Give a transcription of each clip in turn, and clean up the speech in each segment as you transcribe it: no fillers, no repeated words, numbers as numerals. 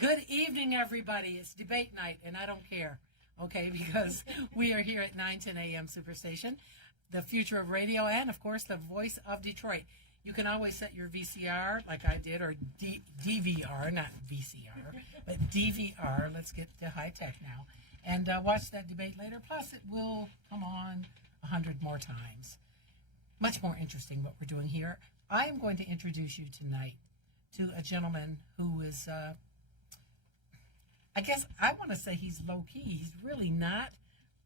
Good evening, everybody. It's debate night, and I don't care, okay, because we are here at 9:10 a.m. SuperStation, the future of radio, and, of course, the voice of Detroit. You can always set your VCR, like I did, or DVR, not VCR, but DVR. Let's get to high tech now. And watch that debate later. Plus, it will come on 100 more times. Much more interesting what we're doing here. I am going to introduce you tonight to a gentleman who is, I guess I want to say he's low-key. He's really not,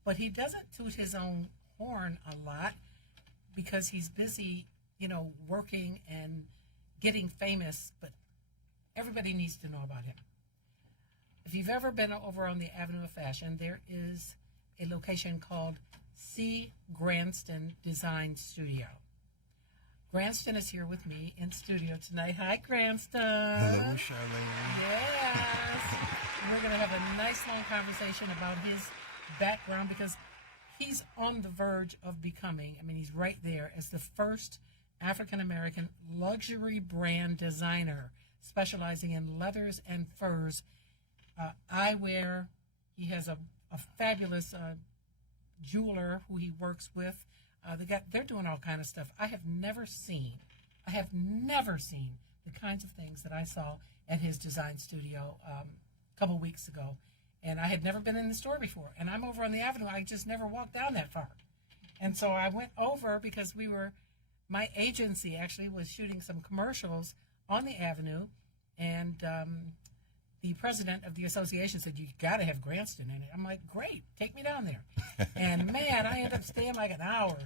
but he doesn't toot his own horn a lot because he's busy, working and getting famous, but everybody needs to know about him. If you've ever been over on the Avenue of Fashion, there is a location called C. Grantston Design Studio. Grantston is here with me in studio tonight. Hi, Grantston. Hello, Charlene. Yes. We're going to have a nice long conversation about his background because he's on the verge of becoming, he's right there as the first African-American luxury brand designer specializing in leathers and furs, eyewear. He has a fabulous jeweler who he works with. They're doing all kind of stuff. I have never seen the kinds of things that I saw at his design studio a couple weeks ago. And I had never been in the store before. And I'm over on the Avenue. I just never walked down that far. And so I went over because my agency actually was shooting some commercials on the Avenue. And the president of the association said, "You got to have Grantston in it." I'm like, "Great, take me down there." And man, I ended up staying like an hour.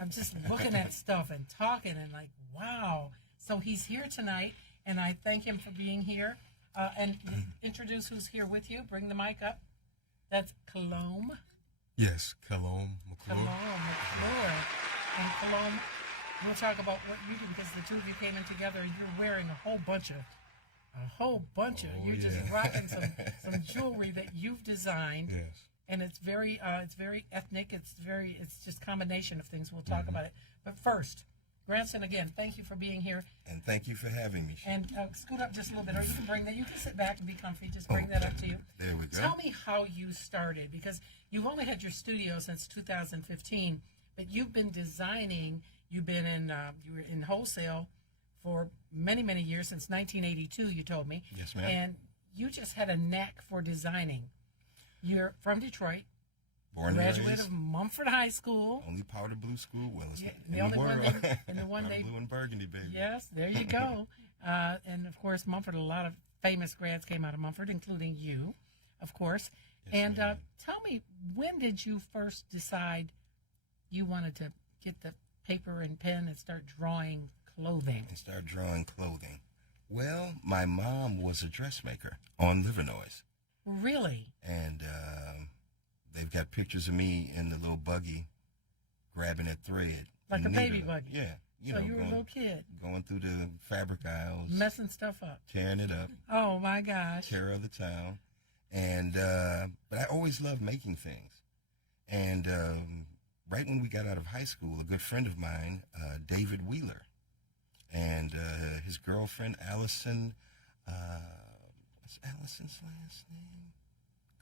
I'm just looking at stuff and talking and like, wow. So he's here tonight, and I thank him for being here. And introduce who's here with you. Bring the mic up. That's Colombe. Yes, Colombe McClure. Colombe McClure. And Colombe, we'll talk about what you do because the two of you came in together. You're wearing a whole bunch of. You're just rocking some jewelry that you've designed. Yes. And it's very ethnic. It's just combination of things. We'll talk about it. But first, Grantston, again, thank you for being here. And thank you for having me. And scoot up just a little bit, or you can bring that. You can sit back and be comfy. Just bring that up to you. There we go. Tell me how you started, because you've only had your studio since 2015, but you've been designing. You've been you were in wholesale for many, many years, since 1982, you told me. Yes, ma'am. And you just had a knack for designing. You're from Detroit. Born and graduate raised. of Mumford High School. Only powder blue school. Well, it's Yeah, in the only world. one they blue and burgundy, baby. Yes, there you go. And of course, Mumford. A lot of famous grads came out of Mumford, including you, of course. Yes, and ma'am. tell me, when did you first decide you wanted to get the paper and pen and start drawing clothing? And start drawing clothing. Well, my mom was a dressmaker on Livernois. Really? And they've got pictures of me in the little buggy grabbing at thread. Like a and baby needling. buggy? Yeah. So you were a little kid. Going through the fabric aisles. Messing stuff up. Tearing it up. Oh, my gosh. Terror of the town. And, but I always loved making things. And right when we got out of high school, a good friend of mine, David Wheeler, and his girlfriend, Allison, what's Allison's last name?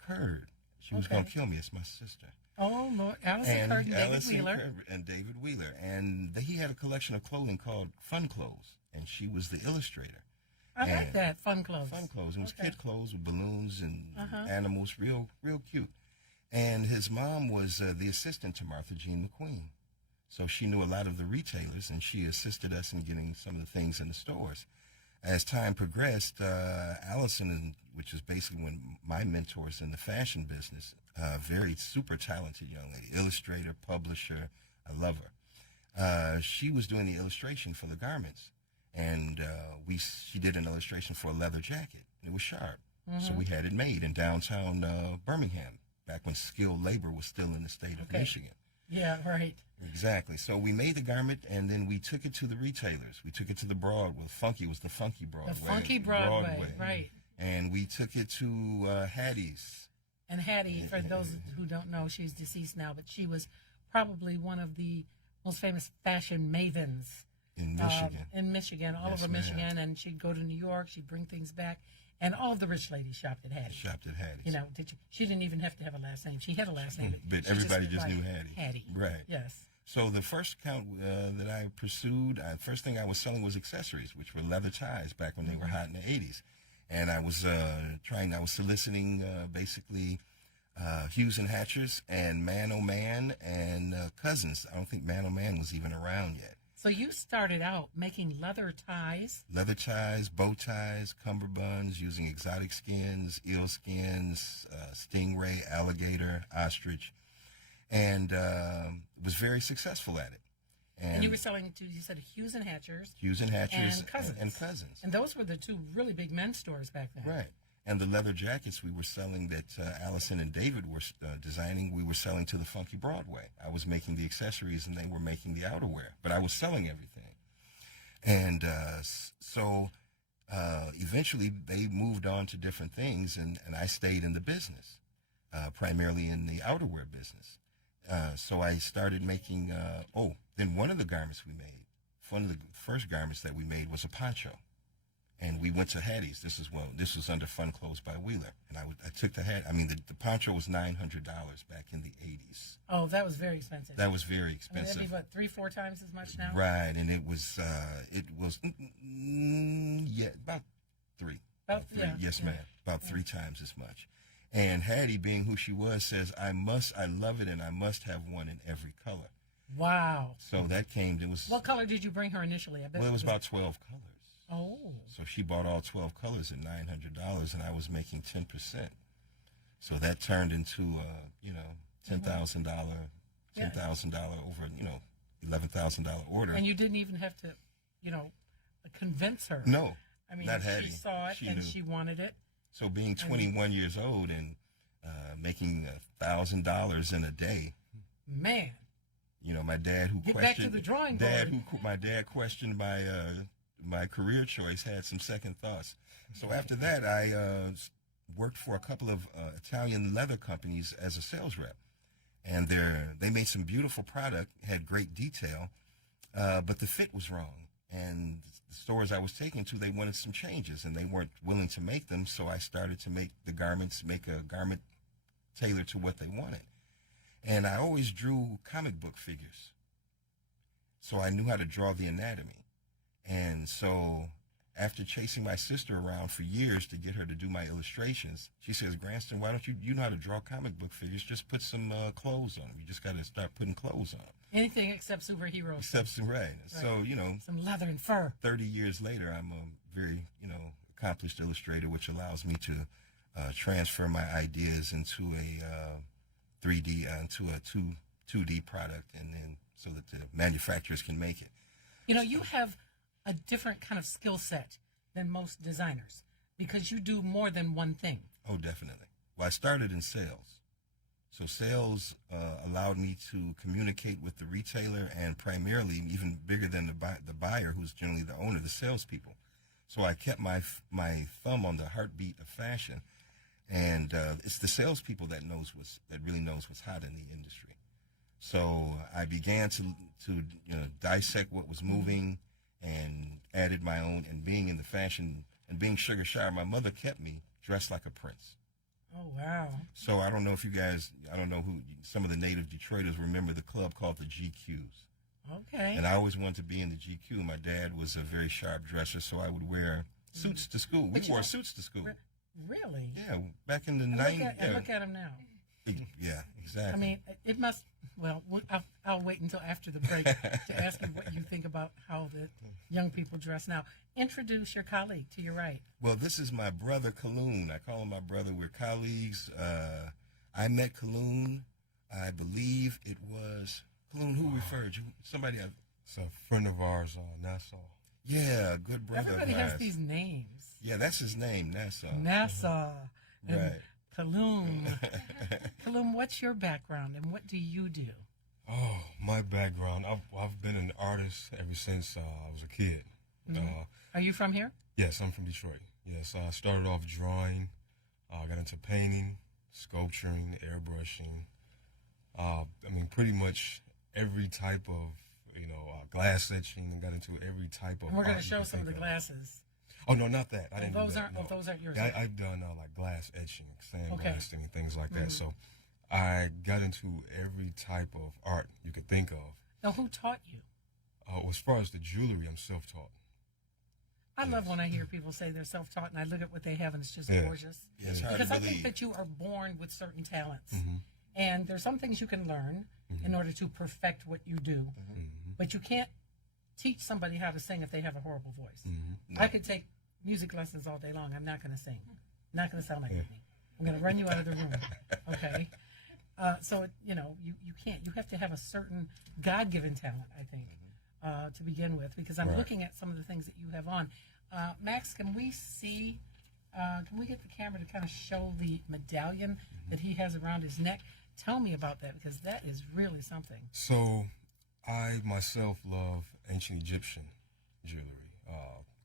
Curd. She was going to kill me. It's my sister. Oh, Lord. Allison Curd and David Wheeler. Curd and David Wheeler. And he had a collection of clothing called Fun Clothes, and she was the illustrator. I like that, Fun Clothes. Fun Clothes. It was kid clothes with balloons and animals, real cute. And his mom was the assistant to Martha Jean McQueen. So she knew a lot of the retailers, and she assisted us in getting some of the things in the stores. As time progressed, Allison, which is basically one of my mentors in the fashion business, very super talented young lady, illustrator, publisher, I love her. She was doing the illustration for the garments, and she did an illustration for a leather jacket. It was sharp, so we had it made in downtown Birmingham, back when skilled labor was still in the state of Michigan. Yeah, right. Exactly. So we made the garment, and then we took it to the retailers. We took it to the Broadway. Funky was the Funky Broadway. The Funky Broadway, right. And we took it to Hattie's. And Hattie, for those who don't know, she's deceased now, but she was probably one of the most famous fashion mavens in Michigan. All Yes, over ma'am. Michigan, and she'd go to New York, she'd bring things back, And all the rich ladies shopped at Hattie's. Shopped at Hattie's. You know, she didn't even have to have a last name. She had a last name, but she everybody just like knew Hattie. Hattie. Right. Yes. So the first account that I pursued, first thing I was selling was accessories, which were leather ties back when they were hot in the 80s. And I was I was soliciting basically Hughes and Hatchers and Man O' Man and Cousins. I don't think Man O' Man was even around yet. So you started out making leather ties. Leather ties, bow ties, cummerbunds, using exotic skins, eel skins, stingray, alligator, ostrich, and was very successful at it. And you were selling to, you said Hughes and Hatchers. Hughes and Hatchers and Cousins. And Cousins. And those were the two really big men's stores back then. Right. And the leather jackets we were selling that Allison and David were designing, we were selling to the Funky Broadway. I was making the accessories and they were making the outerwear, but I was selling everything. And so eventually they moved on to different things, and I stayed in the business, primarily in the outerwear business. So I started making, then one of the garments we made, one of the first garments that we made was a poncho. And we went to Hattie's. This was under Fun Clothes by Wheeler. And I took the hat. I mean, the poncho was $900 back in the 80s. Oh, that was very expensive. That was very expensive. That'd be what, 3-4 times as much now? Right. And it was about three. About three. Yeah. Yes, ma'am. About 3 times as much. And Hattie, being who she was, says, I love it, and I must have one in every color. Wow. So that came, What color did you bring her initially? I bet it was about 12 colors. Oh. So she bought all 12 colors at $900, and I was making 10%. So that turned into, $10,000, $10,000 over, $11,000 order. And you didn't even have to, convince her. No, I mean, not Hattie. She saw it and she wanted it. So being 21 years old and making $1,000 in a day. Man. My dad who Get questioned. back to the drawing board. My dad questioned my career choice, had some second thoughts. So after that, I worked for a couple of Italian leather companies as a sales rep. And they made some beautiful product, had great detail, but the fit was wrong. And the stores I was taking to, they wanted some changes, and they weren't willing to make them. So I started to make a garment tailored to what they wanted. And I always drew comic book figures. So I knew how to draw the anatomy. And so after chasing my sister around for years to get her to do my illustrations, she says, Grantston, why don't you know how to draw comic book figures? Just put some clothes on them. You just got to start putting clothes on them. Anything except superheroes. Right. So, some leather and fur. 30 years later, I'm a very, accomplished illustrator, which allows me to transfer my ideas into a 3D, into a 2D product, and then so that the manufacturers can make it. You have a different kind of skill set than most designers because you do more than one thing. Oh, definitely. Well, I started in sales. So sales allowed me to communicate with the retailer, and primarily, even bigger than the buyer, who's generally the owner, the salespeople. So I kept my thumb on the heartbeat of fashion, and it's the salespeople that really knows what's hot in the industry. So I began to dissect what was moving, and added my own. And being in the fashion and being sugar shy, my mother kept me dressed like a prince. Oh, wow. So I don't know who some of the native Detroiters remember the club called the GQs. Okay. And I always wanted to be in the GQ. My dad was a very sharp dresser, so I would wear suits to school. We wore suits to school. Really? Yeah, back in the 90s. Look at him now. Yeah, exactly. I mean, it must. Well, I'll wait until after the break to ask you what you think about how the young people dress now. Introduce your colleague to your right. Well, this is my brother, Kaloon. I call him my brother. We're colleagues. I met Kaloon, I believe it was, Kaloon, who referred you? Somebody. It's a friend of ours, Nassau. Yeah, good brother Everybody of ours. has these names. Yeah, that's his name, Nassau. Nassau. And Right. Kaloon. Kaloon, what's your background and what do you do? Oh, my background. I've been an artist ever since I was a kid. Are you from here? Yes, I'm from Detroit. Yes, I started off drawing. Got into painting, sculpturing, airbrushing. Pretty much every type of, glass etching, and got into every type of And we're going art to you show can some of the think glasses. Oh no, not that. I didn't do Those that. aren't. No. Those aren't yours. Yeah, I've done like glass etching, Okay. sandblasting, and things like that. So I got into every type of art you could think of. Now, who taught you? As far as the jewelry, I'm self-taught. I love when I hear people say they're self-taught, and I look at what they have, and it's just Yeah. gorgeous. Yeah, it's hard Because to I think believe. that you are born with certain talents, Mm-hmm. and there's some things you can learn in order to perfect what you do, but you can't teach somebody how to sing if they have a horrible voice. I could take music lessons all day long. I'm not going to sing. I'm not going to sound like Whitney. I'm going to run you out of the room. Okay. You can't. You have to have a certain God-given talent, I think, to begin with. Because I'm looking at some of the things that you have on. Max, can we see? Can we get the camera to kind of show the medallion that he has around his neck? Tell me about that, because that is really something. So, I myself love ancient Egyptian jewelry,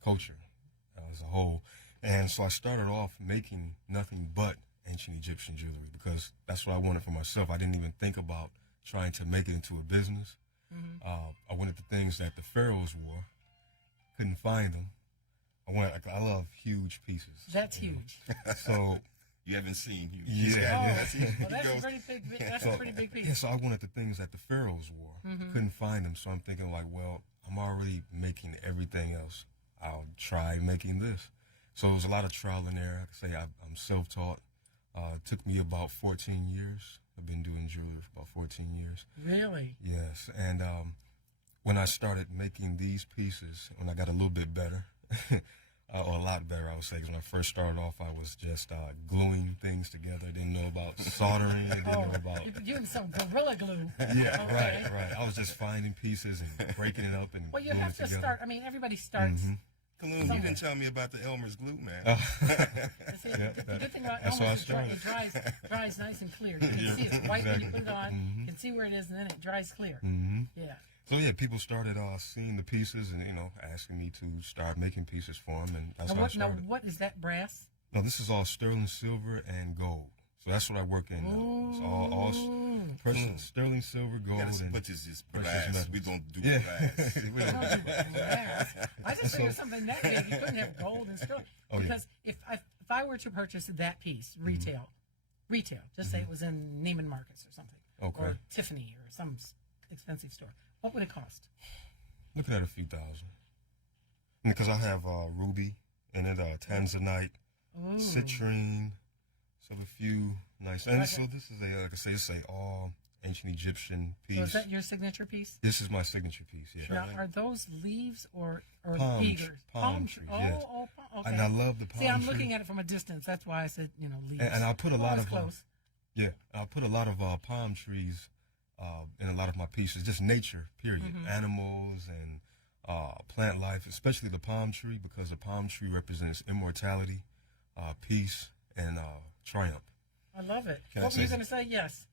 culture as a whole. And so I started off making nothing but ancient Egyptian jewelry because that's what I wanted for myself. I didn't even think about trying to make it into a business. I wanted the things that the pharaohs wore, couldn't find them. I love huge pieces. That's huge. So You haven't seen you. Yeah. That's it. Well, that's He a goes- pretty big. That's a pretty big piece. yeah, so I wanted the things that the pharaohs wore, couldn't find them. So I'm thinking like, well, I'm already making everything else. I'll try making this. So it was a lot of trial and error. I can say I'm self-taught. It took me about 14 years. I've been doing jewelry for about 14 years. Really? Yes, and when I started making these pieces, when I got a little bit better, or a lot better, I would say, because when I first started off, I was just gluing things together. Didn't know about soldering. Didn't know about You're doing some gorilla glue. yeah, Okay. right. I was just finding pieces and breaking it up and Well, you gluing have it to together. start. I mean, everybody starts. Kaloon, you didn't tell me about the Elmer's glue, man. See, the good thing about That's how I Elmer's is it started. dries nice and clear. You can see it's white when you put it on. You can see where it is, and then it dries clear. Yeah. So yeah, people started seeing the pieces and asking me to start making pieces for them, and that's how I Now, started. what is that brass? No, this is all sterling silver and gold. So that's what I work in now. It's all sterling silver, gold, Gotta and put this precious glass. metals. We don't do yeah. glass. We don't do that. Brass. I just figured something that big. You couldn't have gold and sterling. Oh, yeah. Because if I were to purchase that piece retail, just say it was in Neiman Marcus or something, Okay. or Tiffany or some expensive store, what would it cost? Looking at a few thousand. Because I have ruby in it, tanzanite, citrine, so a few nice. And so this is like I say, it's a all ancient Egyptian piece. So is that your signature piece? This is my signature piece. Yeah. Now, are those leaves or Palm eagers? trees, yes. Okay. And I love the palm See, I'm tree. looking at it from a distance. That's why I said, leaves. And I put a lot Always of close. I put a lot of palm trees in a lot of my pieces. Just nature, period. Animals and plant life, especially the palm tree, because the palm tree represents immortality, peace, and triumph. I love it. Can I What were you say going to say? Yes.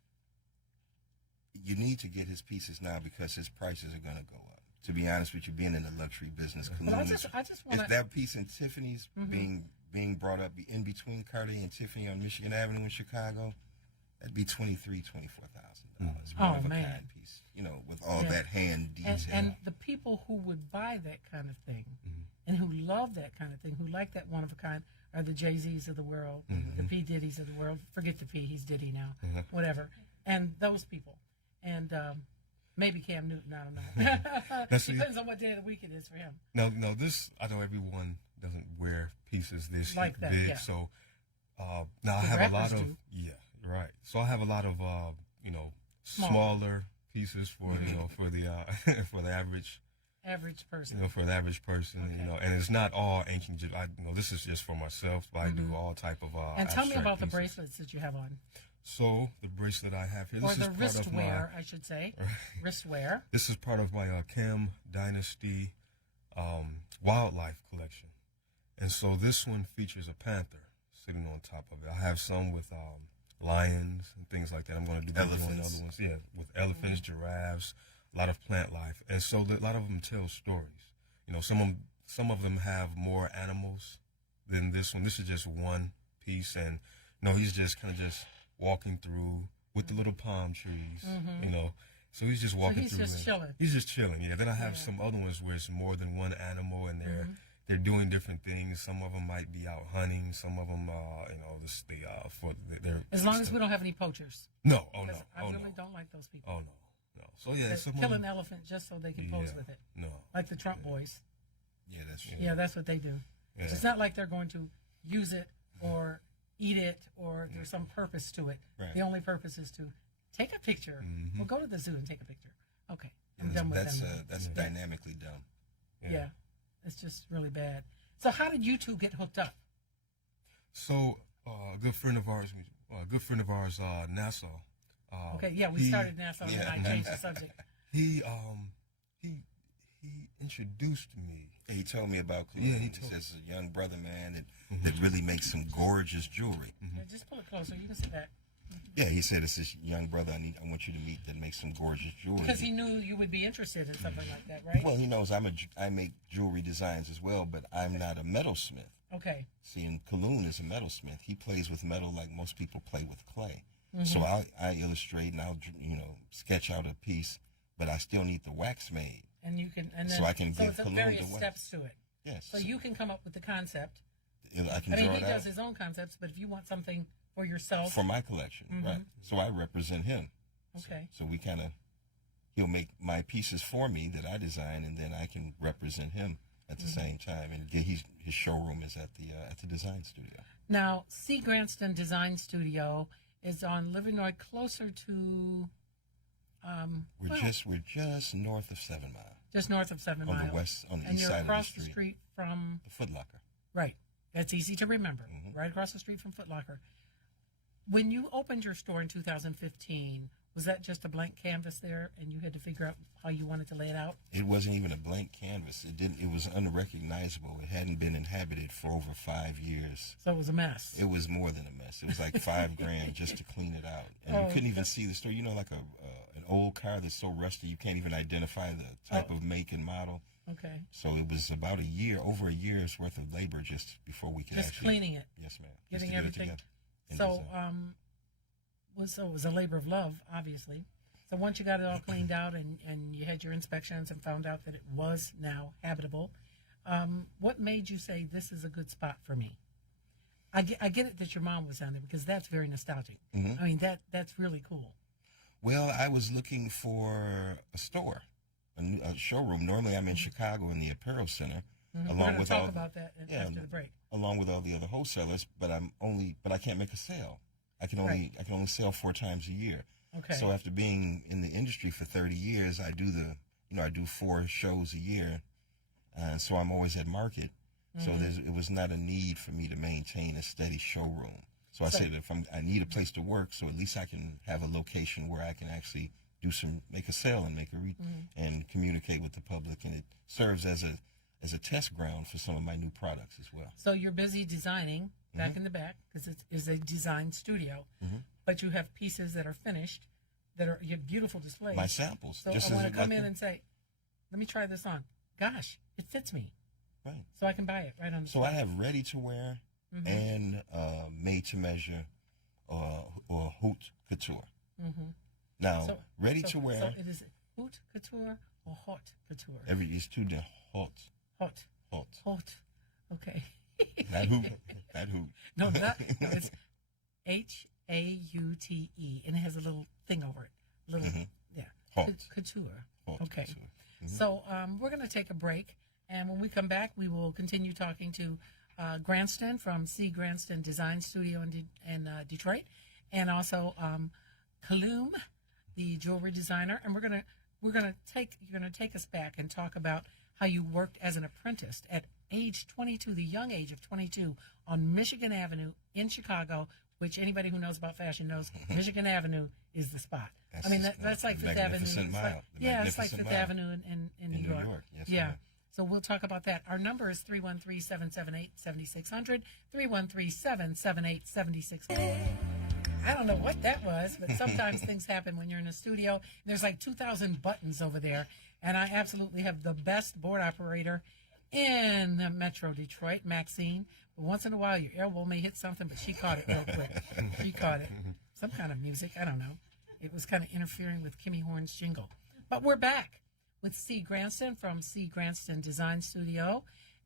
You need to get his pieces now because his prices are going to go up. To be honest with you, being in the luxury business, Well, I Kaloon just is- want if to. that piece in Tiffany's being brought up in between Cartier and Tiffany on Michigan Avenue in Chicago, that'd be $24,000. Oh, One of a man. kind piece, with all Yeah. that hand detail. And the people who would buy that kind of thing and who love that kind of thing, who like that one of a kind, are the Jay-Z's of the world, the P. Diddy's of the world. Forget the P, he's Diddy now, whatever. And those people. And maybe Cam Newton, I don't know. Depends on what day of the week it is for him. No, this, I know everyone doesn't wear pieces this Like that, big, yeah. so now I The have a lot rappers of, do. yeah, right. So I have a lot of, smaller pieces for, for the, for the average, Average person. for the average person, Okay. and it's not all ancient Egypt. This is just for myself, but I do all type of, And tell me abstract about the pieces. bracelets that you have on. So the bracelet I have here, Or this the is part of my, wristwear, I should say. Wristwear. this is part of my Kim Dynasty wildlife collection. And so this one features a panther sitting on top of it. I have some with lions and things like that. I'm going to do that with Elephants. other ones. Yeah, with elephants, giraffes, a lot of plant life. And so a lot of them tell stories. Some of them have more animals than this one. This is just one piece. And, he's just kind of just walking through with the little palm trees, So he's just walking he's through. just and chilling. He's just chilling, yeah. Then I have some other ones where it's more than one animal and they're doing different things. Some of them might be out hunting. Some of them, for their. As long as we don't have any poachers. No, oh no, Because I oh really no, don't like those people. oh no, no. So yeah, That some kill of an them, elephant just so they can pose with it. No, Like the Trump boys. Yeah, that's true. Yeah, that's what they do. Yeah. It's not like they're going to use it or eat it or there's some purpose to it. Right. The only purpose is to take a picture. We'll go to the zoo and take a picture. Okay, I'm And done with that's them. that's dynamically done. Yeah, it's just really bad. So how did you two get hooked up? So a good friend of ours, Nassau. Okay, yeah, we started Nassau and then I changed the subject. He introduced me. He told me about Yeah, Cologne. he He told- says a young brother, man, that really makes some gorgeous jewelry. Yeah, just pull it closer. You can see that. Yeah, he said it's this young brother I want you to meet that makes some gorgeous jewelry. Because he knew you would be interested in something like that, right? Well, he knows I make jewelry designs as well, but I'm not a metalsmith. Okay. See, and Kaloon is a metalsmith. He plays with metal like most people play with clay. So I illustrate and I'll sketch out a piece, but I still need the wax made. And you can, and then, So I can give it's Cologne various the wax. steps to it. Yes. So you can come up with the concept. I can I mean, draw he it out does his own concepts, but if you want something for yourself, for my collection, right? So I represent him. okay. So we he'll make my pieces for me that I design, and then I can represent him at the same time. And his showroom is at the design studio. Now, C. Grantston Design Studio is on Livernois, closer to, We're just north of 7 Mile, just north of 7 Mile. on the and east you're side across of the the street from, the Foot Locker. right. That's easy to remember. Right across the street from Foot Locker. When you opened your store in 2015, was that just a blank canvas there, and you had to figure out how you wanted to lay it out? It wasn't even a blank canvas. It was unrecognizable. It hadn't been inhabited for over 5 years. So it was a mess. It was more than a mess. It was like $5,000 just to clean it out, and you couldn't even see the store. You know, like an old car that's so rusty you can't even identify the type of make and model. Okay. So it was about over a year's worth of labor just before we could Just actually cleaning it. Yes, ma'am. Just Getting to get it everything. together and So, design. it was a labor of love, obviously. So once you got it all cleaned out and you had your inspections and found out that it was now habitable, what made you say this is a good spot for me? I get it that your mom was down there because that's very nostalgic. I mean, that's really cool. Well, I was looking for a store, a showroom. Normally, I'm in Chicago in the Apparel Center, We're along going to with talk all about that after the break. along with all the other wholesalers. But I can't make a sale. I can only sell 4 times a year. Okay. So after being in the industry for 30 years, I do 4 shows a year, and so I'm always at market. So it was not a need for me to maintain a steady showroom. So I said, I need a place to work, so at least I can have a location where I can actually make a sale and and communicate with the public, and it serves as a test ground for some of my new products as well. So you're busy designing back in the back because it is a design studio, but you have pieces that are finished, you have beautiful displays. My samples. So I want to come in and say, let me try this on. Gosh, it fits me. Right. So I can buy it right on the So I have ready to wear and made to measure or haute couture. Now, ready to wear. So it is haute couture or haute couture? It's 2 different haute. Haute. Okay. Not hoop. Not hoop. No, it's HAUTE, and it has a little thing over it. Yeah. Haute. Couture. Haute Okay. couture. So we're going to take a break, and when we come back, we will continue talking to Grantston from C. Grantston Design Studio in Detroit, and also Kaloum, the jewelry designer, and you're going to take us back and talk about how you worked as an apprentice at age 22, the young age of 22, on Michigan Avenue in Chicago, which anybody who knows about fashion knows Michigan Avenue is the spot. That's like Fifth Avenue. It's like Fifth Avenue in New York. Yes, yeah. ma'am. So we'll talk about that. Our number is 313-778-7600, 313-778-7600. I don't know what that was, but sometimes things happen when you're in a studio. There's like 2,000 buttons over there, and I absolutely have the best board operator in Metro Detroit, Maxine. But once in a while, your elbow may hit something, but she caught it real quick. She caught it. Some kind of music, I don't know. It was kind of interfering with Kimmy Horn's jingle. But we're back with C. Grantston from C. Grantston Design Studio.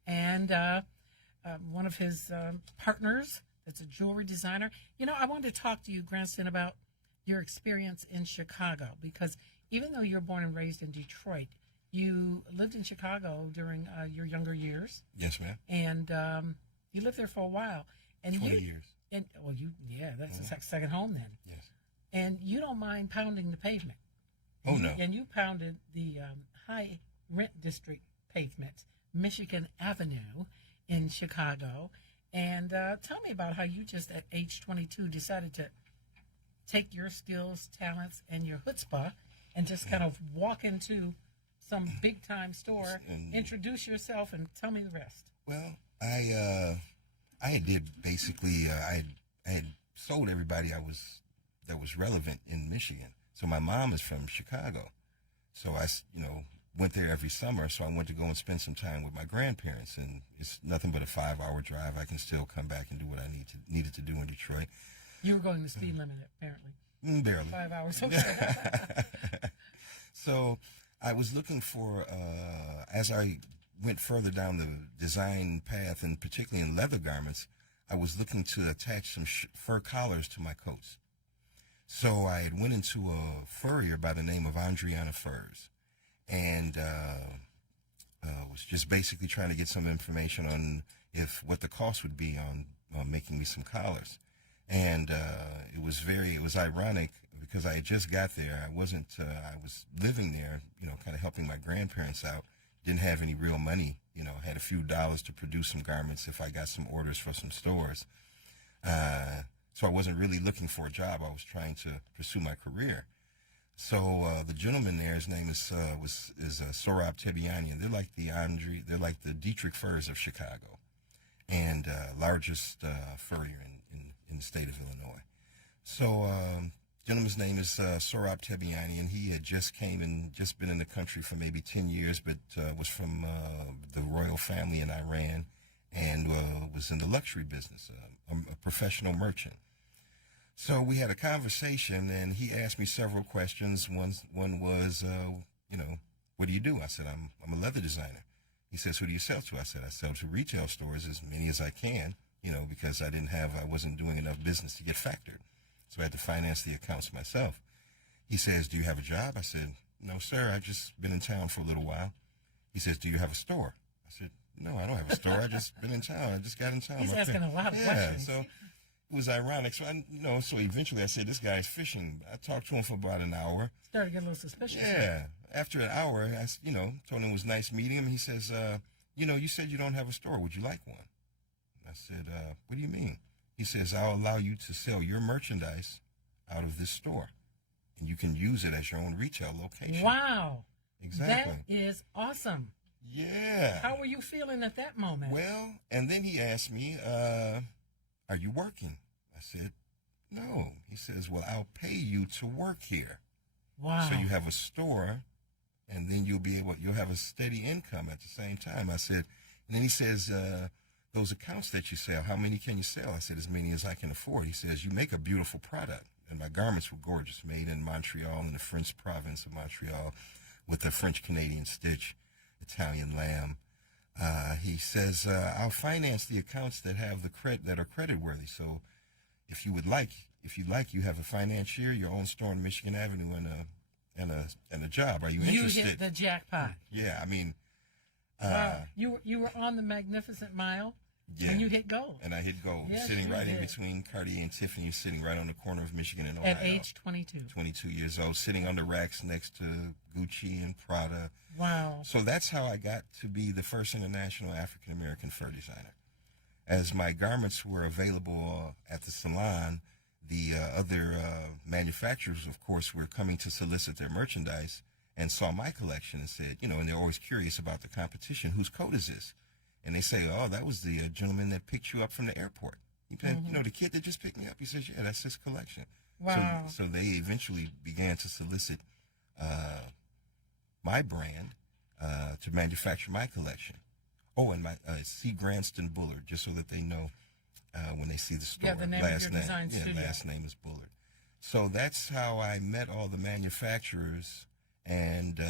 and one of his partners that's a jewelry designer. You know, I wanted to talk to you, Grantston, about your experience in Chicago, because even though you're born and raised in Detroit, you lived in Chicago during your younger years. Yes, ma'am. And you lived there for a while. And 20 years. And that's a second home then. Yes. And you don't mind pounding the pavement. Oh, no. And you pounded the high rent district pavements, Michigan Avenue in Chicago. And tell me about how you just at age 22 decided to take your skills, talents, and your chutzpah and just kind of walk into some big time store, introduce yourself, and tell me the rest. Well, I did basically. I had sold everybody that was relevant in Michigan. So my mom is from Chicago, so I went there every summer. So I went to go and spend some time with my grandparents, and it's nothing but a 5-hour drive. I can still come back and do what I needed to do in Detroit. You were going the speed limit, apparently. Barely. 5 hours. Okay. So I was looking for, as I went further down the design path, and particularly in leather garments, I was looking to attach some fur collars to my coats. So I had went into a furrier by the name of Andriana Furs, and was just basically trying to get some information on what the cost would be on making me some collars. And it was ironic because I had just got there. I was living there, kind of helping my grandparents out. Didn't have any real money, had a few dollars to produce some garments if I got some orders for some stores. So I wasn't really looking for a job. I was trying to pursue my career. So the gentleman there, his name is Sorab Tebiani, and they're like the Dietrich Furs of Chicago, and largest furrier in the state of Illinois. So gentleman's name is Sorab Tebiani, and he had just been in the country for maybe 10 years, but was from the royal family in Iran, and was in the luxury business, a professional merchant. So we had a conversation, and he asked me several questions. One was, what do you do? I said, I'm a leather designer. He says, who do you sell to? I said, I sell to retail stores, as many as I can, because I wasn't doing enough business to get factored. So I had to finance the accounts myself. He says, do you have a job? I said, no, sir. I've just been in town for a little while. He says, do you have a store? I said, no, I don't have a store. I just been in town. I just got in town. He's asking a lot of questions. So it was ironic. So so eventually I said, this guy's fishing. I talked to him for about an hour. Started getting a little suspicious. Yeah. After an hour, I told him it was nice meeting him. He says, you said you don't have a store. Would you like one? I said, what do you mean? He says, I'll allow you to sell your merchandise out of this store, and you can use it as your own retail location. Wow. Exactly. That is awesome. Yeah. How were you feeling at that moment? Well, and then he asked me, are you working? I said, no. He says, well, I'll pay you to work here. Wow. So you have a store, and then you'll have a steady income at the same time. I said, and then he says, those accounts that you sell, how many can you sell? I said, as many as I can afford. He says, you make a beautiful product. And my garments were gorgeous, made in Montreal, in the French province of Montreal, with a French-Canadian stitch, Italian lamb. He says, I'll finance the accounts that have that are credit-worthy. So if you like, you have a financier, your own store on Michigan Avenue, and a job. Are you interested? You hit the jackpot. Yeah, I mean. Wow. You were on the Magnificent Mile. Yeah. And you hit gold. And I hit gold. Yes, sitting right did. in between Cartier and Tiffany, sitting right on the corner of Michigan and Ohio. At age 22. 22 years old, sitting on the racks next to Gucci and Prada. Wow. So that's how I got to be the first international African-American fur designer. As my garments were available at the salon, the other manufacturers, of course, were coming to solicit their merchandise and saw my collection and said, and they're always curious about the competition. Whose coat is this? And they say, oh, that was the gentleman that picked you up from the airport. The kid that just picked me up. He says, yeah, that's his collection. Wow. So they eventually began to solicit my brand to manufacture my collection. Oh, and my see Grantston Bullard, just so that they know when they see the store. Yeah, the name of your design studio. Last name is Bullard. So that's how I met all the manufacturers and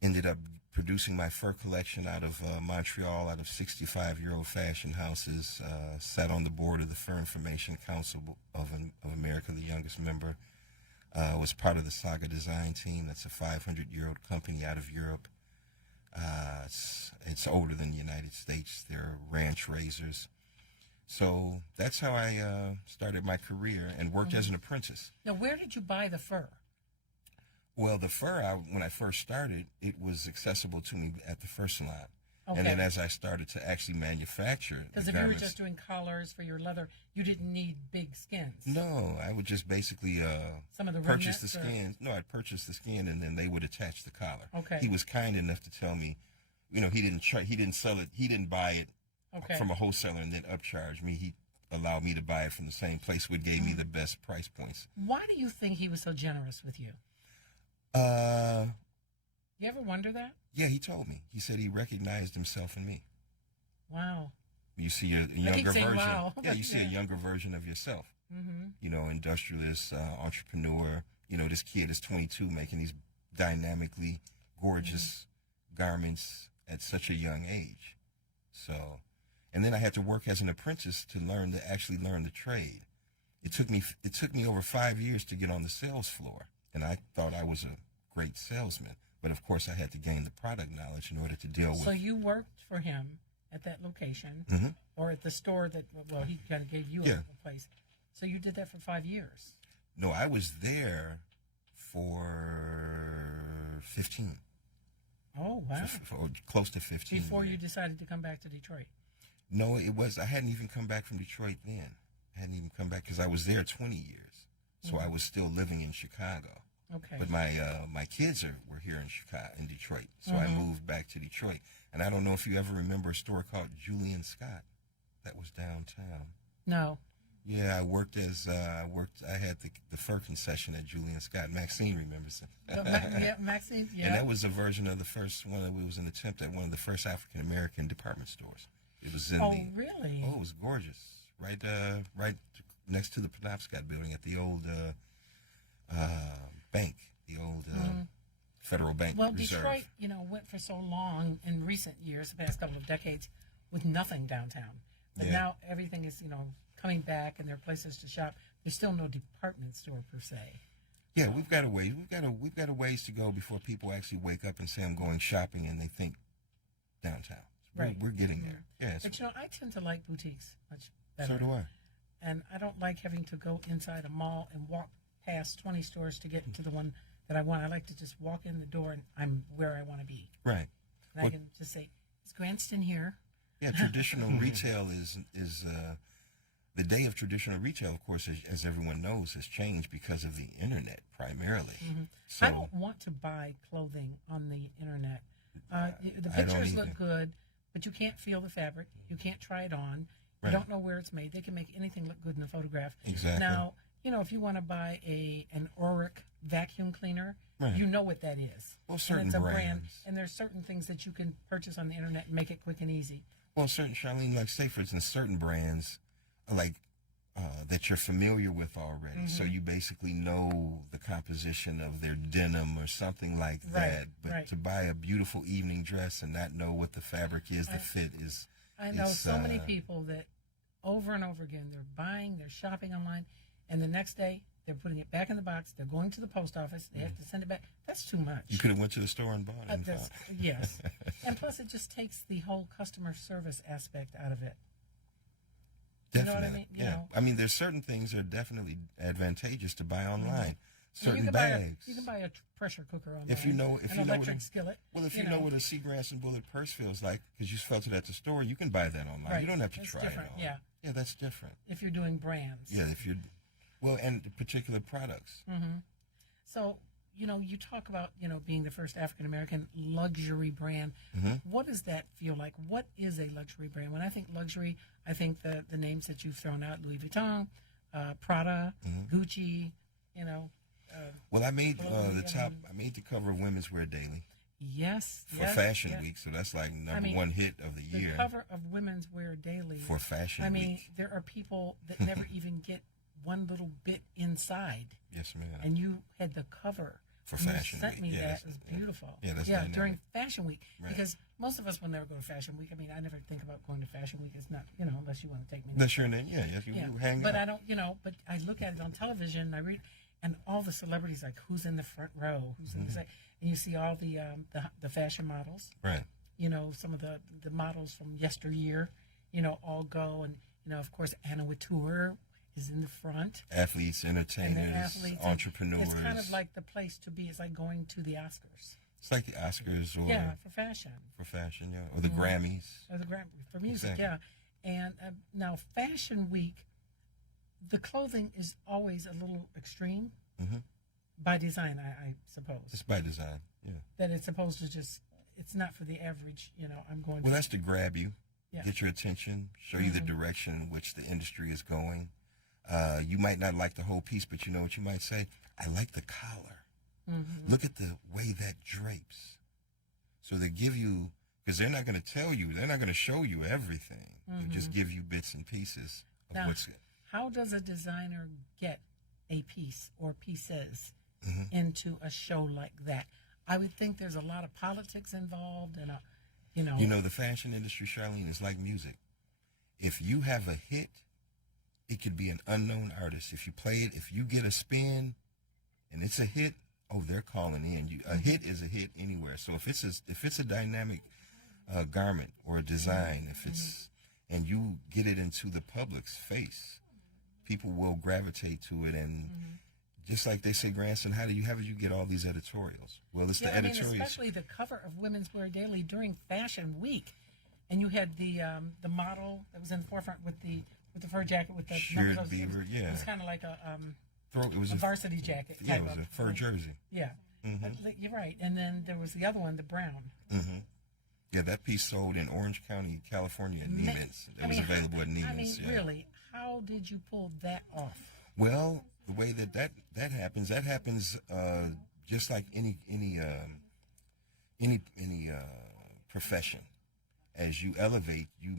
ended up producing my fur collection out of Montreal, out of 65-year-old fashion houses. Sat on the board of the Fur Information Council of America, the youngest member. Was part of the Saga design team. That's a 500-year-old company out of Europe. It's older than the United States. They're ranch raisers. So that's how I started my career and worked as an apprentice. Now, where did you buy the fur? Well, the fur, when I first started, it was accessible to me at the fur salon. Okay. And then as I started to actually manufacture Because if you were just doing collars for your leather, you didn't need big skins. No, I would just basically Some of the purchase the ringlets, skins. No, I'd purchase the skin, and then they would attach the collar. Okay. He was kind enough to tell me, he didn't sell it, he didn't buy it Okay. from a wholesaler and then upcharge me. He allowed me to buy it from the same place, which gave me the best price points. Why do you think he was so generous with you? You ever wonder that? Yeah, he told me. He said he recognized himself in me. Wow. You see a keep younger saying version. wow. Yeah, you see Yeah. a younger version of yourself. Mm-hmm. Industrialist, entrepreneur. This kid is 22 making these dynamically gorgeous garments at such a young age. So, and then I had to work as an apprentice to actually learn the trade. It took me over 5 years to get on the sales floor, and I thought I was a great salesman. But of course, I had to gain the product knowledge in order to deal with. So you worked for him at that location, or at the store that, well, he kind of gave you Yeah. a place. So you did that for 5 years. No, I was there for 15. Oh, wow. For close to 15. Before you decided to come back to Detroit. No, I hadn't even come back from Detroit then. I hadn't even come back because I was there 20 years. So I was still living in Chicago. Okay. But my kids were here in Detroit. So I moved back to Detroit. And I don't know if you ever remember a store called Julian Scott that was downtown. No. Yeah, I had the fur concession at Julian Scott. Maxine remembers it. Yeah, Maxine, yeah. And that was a version of the first one. It was an attempt at one of the first African American department stores. It was in really? Oh, it was gorgeous. Right next to the Penobscot building at the old bank, the old Federal Bank Well, Reserve. Detroit, went for so long in recent years, the past couple of decades, with nothing downtown. But Yeah. now everything is, coming back, and there are places to shop. There's still no department store per se. Yeah, we've got a ways. We've got a ways to go before people actually wake up and say I'm going shopping and they think downtown. Right. We're getting there. Yeah. But I tend to like boutiques much better. So do I. And I don't like having to go inside a mall and walk past 20 stores to get to the one that I want. I like to just walk in the door and I'm where I want to be. Right. And I can just say, is Grantston here? Yeah, traditional retail is the day of traditional retail, of course, as everyone knows, has changed because of the internet primarily. So I don't want to buy clothing on the internet. The pictures look good, but you can't feel the fabric. You can't try it on. Right. You don't know where it's made. They can make anything look good in a photograph. Exactly. Now, if you want to buy an Auric vacuum cleaner, Right. you know what that is. Well, certain and it's a brand, brands. and there's certain things that you can purchase on the internet and make it quick and easy. Well, Charlene, like say for instance, certain brands, like that you're familiar with already, so you basically know the composition of their denim or something like that. But right. to buy a beautiful evening dress and not know what the fabric is, the fit is. I know it's, so many people that over and over again, they're shopping online, and the next day they're putting it back in the box. They're going to the post office. They have to send it back. That's too much. You could have went to the store and bought it. Yes. And plus, it just takes the whole customer service aspect out of it. Definitely. You know what I mean? Yeah. I mean, there's certain things that are definitely advantageous to buy online. Certain you bags. you can buy a pressure cooker online. If you know an what electric skillet. Well, if you know what a Sea Grantston Bullard purse feels like, because you felt it at the store, you can buy that online. Right. You don't have to That's try different, it on. yeah. Yeah, that's different. If you're doing brands. Yeah, and the particular products. So, you talk about, being the first African-American luxury brand. What does that feel like? What is a luxury brand? When I think luxury, I think the names that you've thrown out, Louis Vuitton, Prada, Gucci, Well, I made Colombia. I made the cover of Women's Wear Daily Yes. for Fashion Week, so that's like number one hit of the year. The cover of Women's Wear Daily. For Fashion I mean, Week. there are people that never even get one little bit inside. Yes, ma'am. And you had the cover For Fashion sent Week. me Yeah, that. that's- It was yeah. beautiful. Yeah, that's yeah, dynamic. during Fashion Week. Right. Because most of us will never go to Fashion Week. I mean, I never think about going to Fashion Week. It's not, unless you want to take me. That's your name. Yeah, you hang But out. I don't, but I look at it on television and I read, and all the celebrities, like who's in the front row, who's in the second, and you see all the fashion models. Right. Some of the models from yesteryear, all go, and of course Anna Wintour is in the front. Athletes, And entertainers, the athletes, entrepreneurs. It's kind of like the place to be. It's like going to the Oscars. It's like the Oscars or For fashion. for fashion, yeah, or the Grammys. Or the Grammy for music, Exactly. And now Fashion Week, the clothing is always a little extreme by design, I suppose. It's by design, yeah. That it's supposed to it's not for the average, I'm going Well, to. that's to grab you, Yeah. get your attention, show you the direction in which the industry is going. You might not like the whole piece, but you know what you might say? I like the collar. Look at the way that drapes. So they give you, because they're not going to tell you, they're not going to show you everything. They just give you bits and pieces of Now, what's how does a designer get a piece or pieces into a show like that? I would think there's a lot of politics involved, and the fashion industry, Charlene, is like music. If you have a hit, it could be an unknown artist. If you play it, if you get a spin and it's a hit, they're calling in. A hit is a hit anywhere. So if it's a dynamic garment or a design, and you get it into the public's face, people will gravitate to it. And just like they say, Grantston, how did you get all these editorials? Well, it's the editorials. Especially the cover of Women's Wear Daily during Fashion Week, and you had the model that was in the forefront with the fur jacket with the Sheared numbers. beaver, It was kind of like a It was a varsity jacket. Yeah, it type was of- a fur jersey. Yeah, you're right. And then there was the other one, the brown. Yeah, that piece sold in Orange County, California at Neiman's. It was available at Neiman's. Really, how did you pull that off? Well, the way that happens just like any profession. As you elevate, you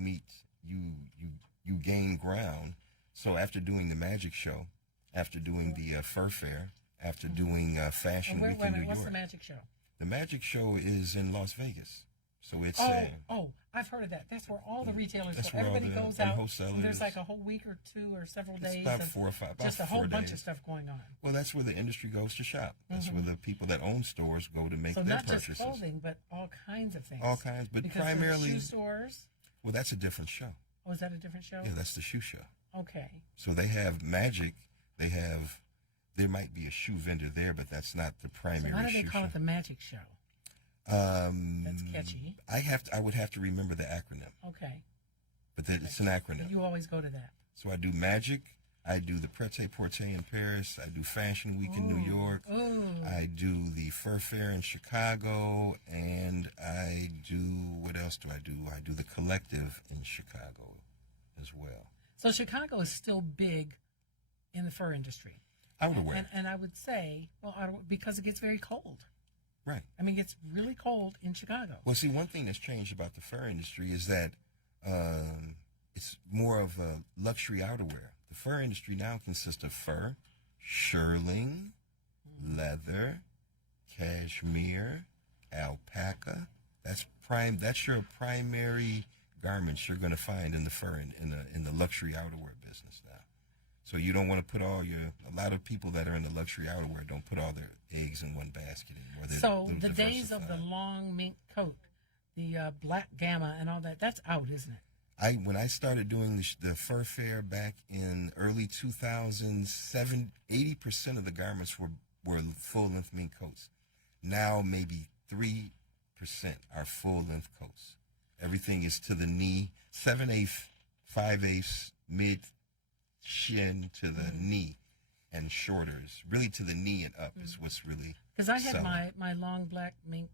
gain ground. So after doing the magic show, after doing the fur fair, after doing Fashion Week in New York, What's the magic show? the magic show is in Las Vegas. So it's I've heard of that. That's where all the retailers That's go. where all Everybody the goes out. wholesalers- There's like a whole week or two or several days. about of 4 or 5, about just a whole 4 bunch days. of stuff going on. Well, that's where the industry goes to shop. That's where the people that own stores go to make So their not purchases. just clothing, but all kinds of things. All kinds, but because primarily, the shoe stores. well, that's a different show. Oh, is that a different show? Yeah, that's the shoe show. Okay. So they have magic. There might be a shoe vendor there, but that's not the So primary why do they shoe call show. it the magic show? That's catchy. I would have to remember the acronym, Okay. but it's an acronym. You always go to that. So I do magic. I do the Pret-a-Porter in Paris. I do Fashion Week in New York. Ooh. I do the Fur Fair in Chicago, and I do, what else do? I do the Collective in Chicago as well. So Chicago is still big in the fur industry. Outerwear. And I would say, because it gets very cold. Right. I mean, it gets really cold in Chicago. Well, see, one thing that's changed about the fur industry is that it's more of a luxury outerwear. The fur industry now consists of fur, shearling, leather, cashmere, alpaca. That's your primary garments you're going to find in the fur in the luxury outerwear business now. So you don't want to put a lot of people that are in the luxury outerwear don't put all their eggs in one basket anymore. They're So little the days of the diversified. long mink coat, the black gamma and all that, that's out, isn't it? When I started doing the fur fair back in early 2007, 80% of the garments were full-length mink coats. Now maybe 3% are full-length coats. Everything is to the knee, 7/8, 5/8, mid shin to the knee, and shorters. Really to the knee and up is what's really Because I had selling. my long black mink,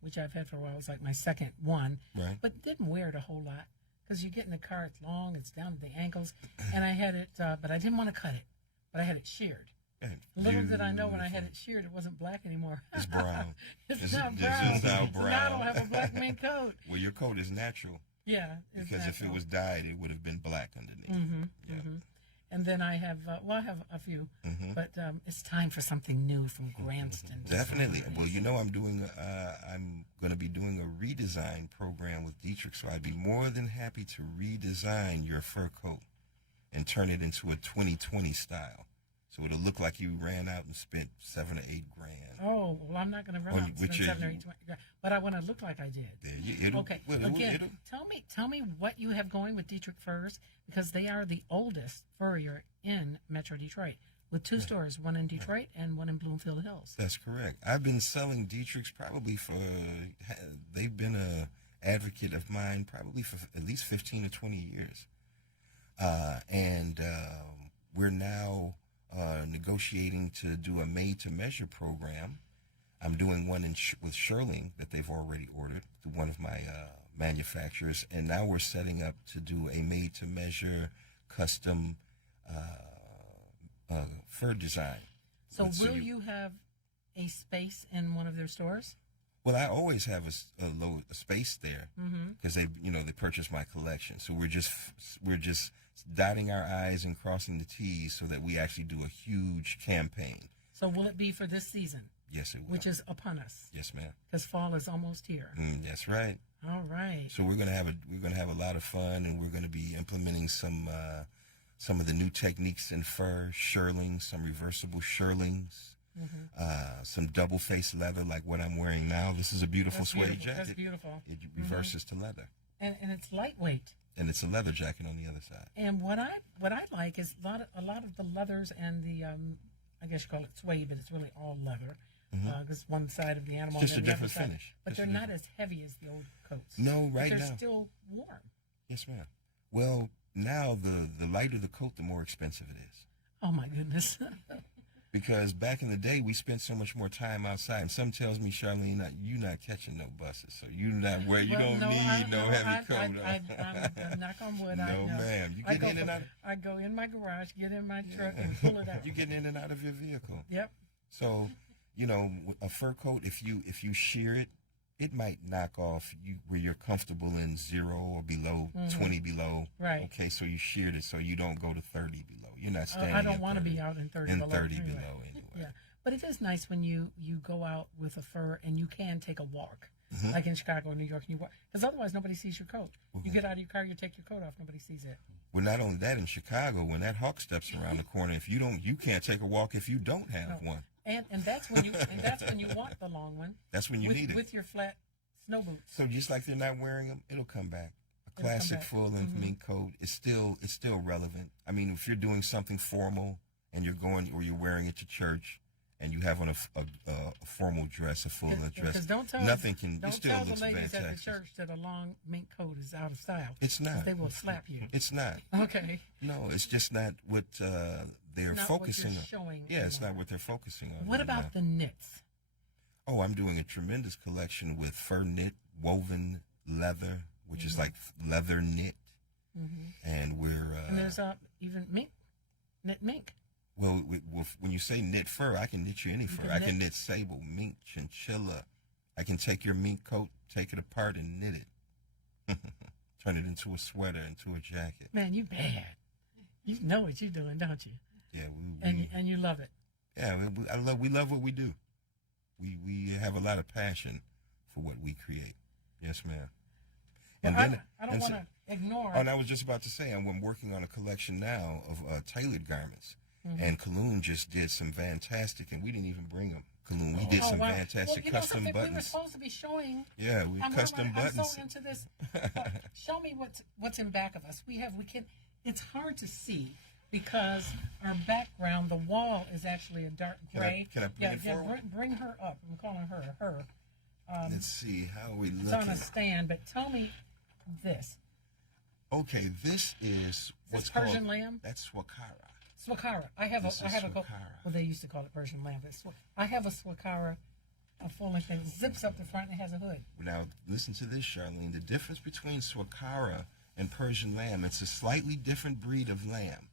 which I've had for a while. It was like my second one, Right. but didn't wear it a whole lot because you get in the car, it's long, it's down to the ankles, and I had it, but I didn't want to cut it, but I had it sheared. And Little did I know when I had beautiful. it sheared, it wasn't black anymore. It's brown. It's not It's brown. now So now I don't brown. have a black mink coat. Well, your coat is natural Yeah. it's because if it natural. was dyed, it would have been black underneath. Mm-hmm, Yeah. mm-hmm. And then I have, I have a few, but it's time for something new from Grantston. Definitely. Well, I'm going to be doing a redesign program with Dietrich, so I'd be more than happy to redesign your fur coat and turn it into a 2020 style. So it'll look like you ran out and spent $7 or $8 grand. Oh, well, I'm not going to run out and spend 7 or 8 grand, but I want to look like I did. Okay. Again, tell me what you have going with Dietrich Furs, because they are the oldest furrier in Metro Detroit, with 2 stores, one in Detroit and one in Bloomfield Hills. That's correct. I've been selling Dietrichs probably they've been a advocate of mine probably for at least 15 or 20 years. And we're now negotiating to do a made-to-measure program. I'm doing one with Charlene that they've already ordered through one of my manufacturers, and now we're setting up to do a made-to-measure custom fur design. So will you have a space in one of their stores? Well, I always have a space there because they purchased my collection. So we're just dotting our I's and crossing the T's so that we actually do a huge campaign. So will it be for this season? Yes, it will. Which is upon us. Yes, ma'am. Because fall is almost here. That's right. All right. So we're gonna have a lot of fun, and we're gonna be implementing some of the new techniques in fur, shirling, some reversible shirlings. Some double face leather like what I'm wearing now. This is a beautiful suede jacket. That's beautiful. It reverses to leather. And it's lightweight. And it's a leather jacket on the other side. And what I like is a lot of the leathers and the I guess you call it suede, but it's really all leather. Because one side of the animal, just a the different other side, finish. But they're not as heavy as the old coats. No, right now they're still warm. Yes, ma'am. Well, now the lighter the coat, the more expensive it is. Oh my goodness. Because back in the day, we spent so much more time outside. And some tells me, Charlene, you're not catching no buses, so you don't need no heavy coat. I'm knock on wood. No, ma'am. You get in and out. I go in my garage, get in my truck, and pull it out. You get in and out of your vehicle. Yep. So, a fur coat, if you shear it, it might knock off where you're comfortable in 0 or below, 20 below. Right. Okay, so you sheared it so you don't go to 30 below. You're not standing. I don't want to be out in 30 below. 30 below anyway. Yeah, but it is nice when you go out with a fur and you can take a walk, like in Chicago or New York, and you walk, because otherwise nobody sees your coat. You get out of your car, you take your coat off, nobody sees it. Well, not only that, in Chicago, when that hawk steps around the corner, if you can't take a walk if you don't have one. And that's when you want the long one. That's when you need it with your flat snow boots. So just like they're not wearing them, it'll come back. A classic full-length mink coat is still relevant. I mean, if you're doing something formal and you're wearing it to church, and you have on a formal dress, a full-length dress, nothing can. It still looks fantastic. Don't tell the ladies at the church that a long mink coat is out of style. It's not. They will slap you. It's not. Okay. No, it's just not what they're focusing on. Yeah, it's not what they're focusing on. What about the knits? Oh, I'm doing a tremendous collection with fur knit, woven leather, which is like leather knit, and and there's even knit mink. Well, when you say knit fur, I can knit you any fur. I can knit sable, mink, chinchilla. I can take your mink coat, take it apart, and knit it. Turn it into a sweater, into a jacket. Man, you bad. You know what you're doing, don't you? Yeah, and you love it. Yeah, we love what we do. We have a lot of passion for what we create. Yes, ma'am. And then I don't want to ignore. Oh, and I was just about to say, I'm working on a collection now of tailored garments. And Kaloon just did some fantastic, and we didn't even bring them. Kaloon, we did some fantastic custom buttons. We were supposed to be showing. Yeah, custom buttons. I'm so into this. Show me what's in back of us. It's hard to see because our background, the wall is actually a dark gray. Can I bring it forward? Bring her up. I'm calling her. Let's see how we look. It's on a stand, but tell me this. Okay, this is what's Persian called lamb. That's swakara. Swakara. I have a swakara. Well, they used to call it Persian lamb, but I have a swakara, a full length that zips up the front and has a hood. Now, listen to this, Charlene. The difference between swakara and Persian lamb, it's a slightly different breed of lamb.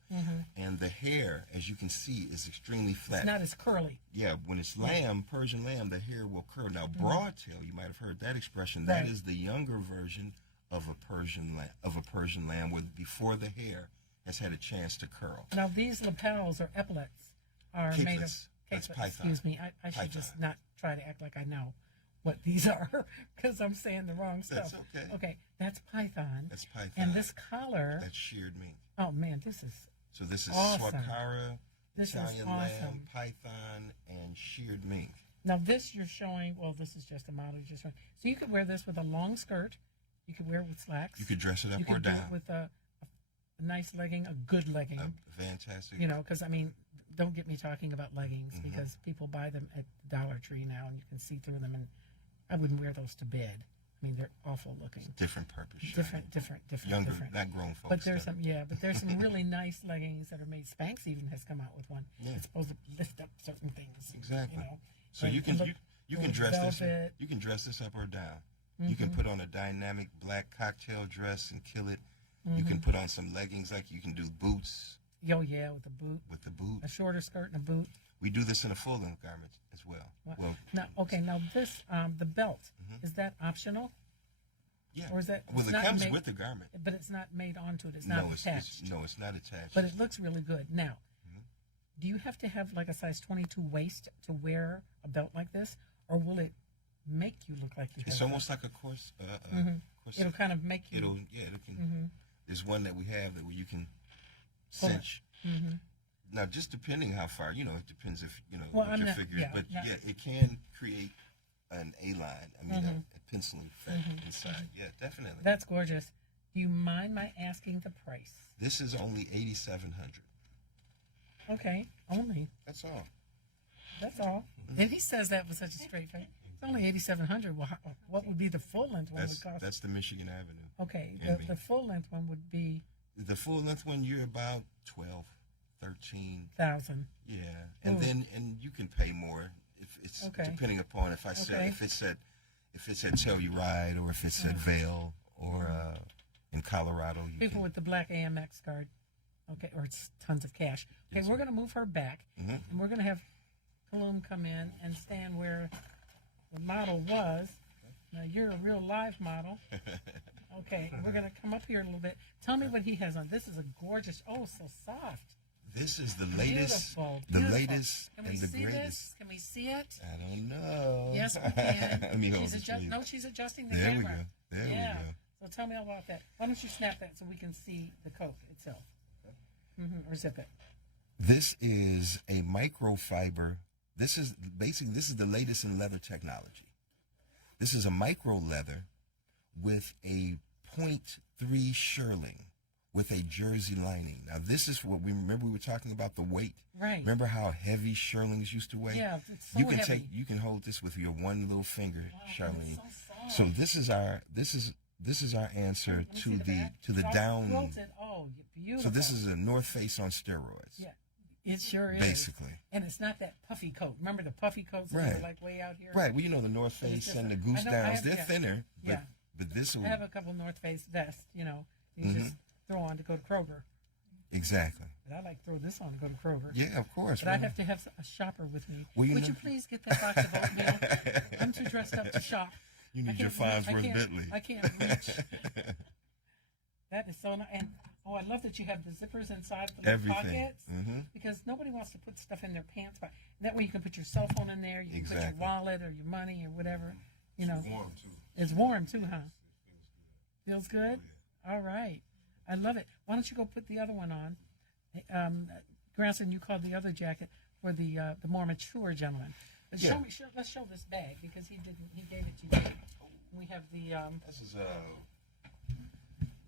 And the hair, as you can see, is extremely flat. It's not as curly. Yeah, when it's lamb, Persian lamb, the hair will curl. Now, broadtail, you might have heard that expression. That is the younger version of a Persian lamb, where before the hair has had a chance to curl. Now these lapels or epaulets are made of Cakelets. That's cakelets. python. Excuse me, I should just Python. not try to act like I know what these are because I'm saying the wrong stuff. That's okay. Okay, that's python. That's python. And this collar. That's sheared mink. Oh man, this is So this is awesome. Swakara, This is Italian awesome. lamb, python, and sheared mink. Now this you're showing. Well, this is just a model you just showing. So you could wear this with a long skirt. You could wear it with slacks. You could dress it up You or could do down. it with a nice legging, a good legging. Fantastic. You know, because I mean, don't get me talking about leggings Mm-hmm. because people buy them at Dollar Tree now, and you can see through them. And I wouldn't wear those to bed. I mean, they're awful looking. Different purpose. Different. Younger, different. not grown folks. But there's though. but there's some really nice leggings that are made. Spanx even has come out with one. Yeah. It's supposed to lift up certain things. Exactly. You know. So And you can look, you can with dress this velvet. you can dress this up or down. You can put on a dynamic black cocktail dress and kill it. You can put on some leggings, like you can do boots Oh yeah, with a boot, with the boot. a shorter skirt and a boot. We do this in a full length garment as well. Well, Now this the belt is that optional? yeah. Or is that? Well, it's it not comes made- with the garment. But it's not made onto it. It's not attached. It's not attached. But it looks really good. Now, do you have to have like a size 22 waist to wear a belt like this, or will it make you look like you have? It's almost like a corset. It'll kind of make you. It can. There's one that we have that where you can cinch. Now, just depending how far, it depends if Well, what I'm your not- figure is. yeah, But not- it can create an A line. I mean, a penciling effect inside. Yeah, definitely. That's gorgeous. Do you mind my asking the price? This is only $8,700. Okay, only. That's all. That's all. And he says that with such a straight face. It's only $8,700. Well, what would be the full length one would cost? That's the Michigan Avenue. Okay, Envy. the full length one would be The full length one, you're about 12, 13. 1,000. Yeah, and Ooh. then you can pay more if it's Okay. depending upon if I said Okay. if it's at Telluride or if it's at Vail or in Colorado. People with the black AMX card. Okay, or it's tons of cash. Okay, Yes, we're going to move her back, and we're going to have Cologne come in and stand where the model was. Now, you're a real live model. Okay, we're going to come up here a little bit. Tell me what he has on. This is a gorgeous, so soft. This is the latest, Beautiful, the beautiful. latest Can we and the see greatest. this? Can we see it? I don't know. Yes, we can. Let me hold it, please. No, she's adjusting the There we camera. go. There we go. So tell me all about that. Why don't you snap that so we can see the coat itself? Or zip it. This is a microfiber. This is the latest in leather technology. This is a micro leather with a 0.3 shirling with a jersey lining. Now this is what we were talking about, the weight. Right. Remember how heavy shirlings used to weigh? Yeah, it's so you can heavy. you can hold this with your one little finger, Charlene. It's So this is our answer Let me to see the back. It's all down. quilted. Oh, beautiful. So this is a North Face on steroids. Yeah, it sure is. Basically. And it's not that puffy coat. Remember the puffy coats that Right. are like way out here? Right. Well, the North But it's Face just and the a- Goose I know, I Downs, have- they're yeah. thinner. But, Yeah. but this will I have a couple North Face vests, you just throw on to go to Kroger. exactly. But I like to throw this on to go to Kroger. Yeah, of course. But I have to have a shopper with me. Well, Would you please get that box of oatmeal? I'm too dressed up to shop. You I need your can't reach- Farnsworth I can't- Bentley. I can't reach. That is so nice. And I love that you have the zippers inside the little Everything. pockets. Mhm. Because nobody wants to put stuff in their pants. But that way you can put your cell phone in there. You can put Exactly. your wallet or your money or whatever. Warm too. It's warm too, huh? Feels good? All right. I love it. Why don't you go put the other one on? Grantston, you called the other jacket for the more mature gentleman. But Yeah. let's show this bag because he gave it to you. We have the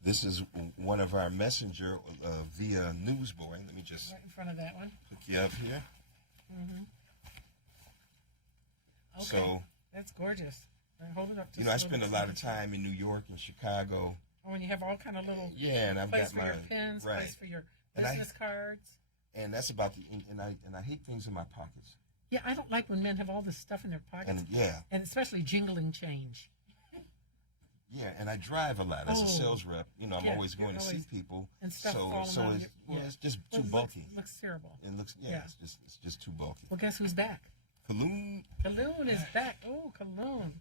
This is one of our messenger via newsboy. Let me just right in front of that one. hook you up here. Okay. So That's gorgeous. Hold it up. Just I a spend a little lot of time in New York and Chicago. Oh, and you have all kind of little Yeah, and I've place got for my your pens, right. place for your And I- business cards. And that's about and I hate things in my pockets. Yeah, I don't like when men have all this stuff in their pockets, And and especially jingling change. and I drive a lot as Oh. a sales rep. I'm Yeah, always going you're to see always- people. and stuff so falling so on it's, your- yeah. it's just Well, too it bulky. Looks terrible. It looks Yeah. it's just too bulky. Well, guess who's back? Cologne. Cologne is back. Oh, Cologne.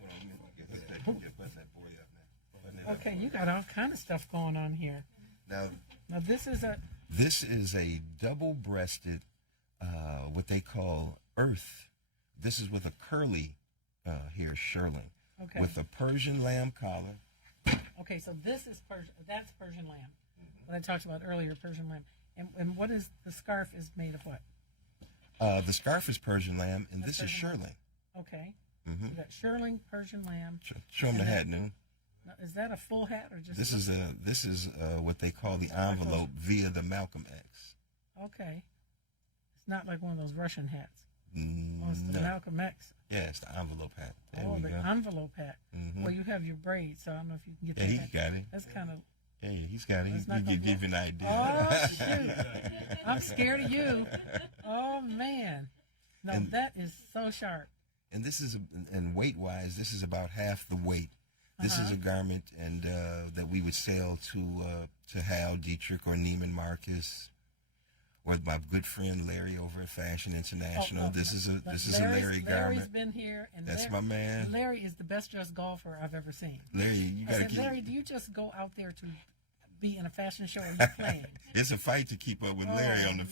Hold on, let me get that boy up now. Button it up. Okay, you got all kind of stuff going on here. Now Now this is a double-breasted, what they call earth. This is with a curly here, shirling, okay. with a Persian lamb collar. Okay, so this is that's Persian lamb. What I talked about earlier, Persian lamb. And what is the scarf is made of what? The scarf is Persian lamb, and That's this is Persian shirling. Okay. Mm-hmm. You got shirling, Persian lamb. Show them the hat, Noon. Now, is that a full hat or just? This is what they call the envelope via the Malcolm X. Okay. It's not like one of those Russian hats. No. Oh, it's the Malcolm X. Yeah, it's the envelope hat. There Oh, we the go. envelope hat. Mm-hmm. Well, you have your braids, so I don't know if you can get Yeah, that. he hat. got it. That's kind of. Yeah, he's got it. That's He not can gonna give you an idea. Oh shoot! I'm scared of you. Oh man. No, And- that is so sharp. And this is, and weight-wise, this is about half the weight. This is a garment and that we would sell to Hal Dietrich or Neiman Marcus, or my good friend Larry over at Fashion International. This is a Larry garment. Larry's been here, and That's my man. Larry is the best dressed golfer I've ever seen. Larry, you I gotta said, keep. Larry, do you just go out there to be in a fashion show, or are you playing? It's a fight to keep up with Larry on the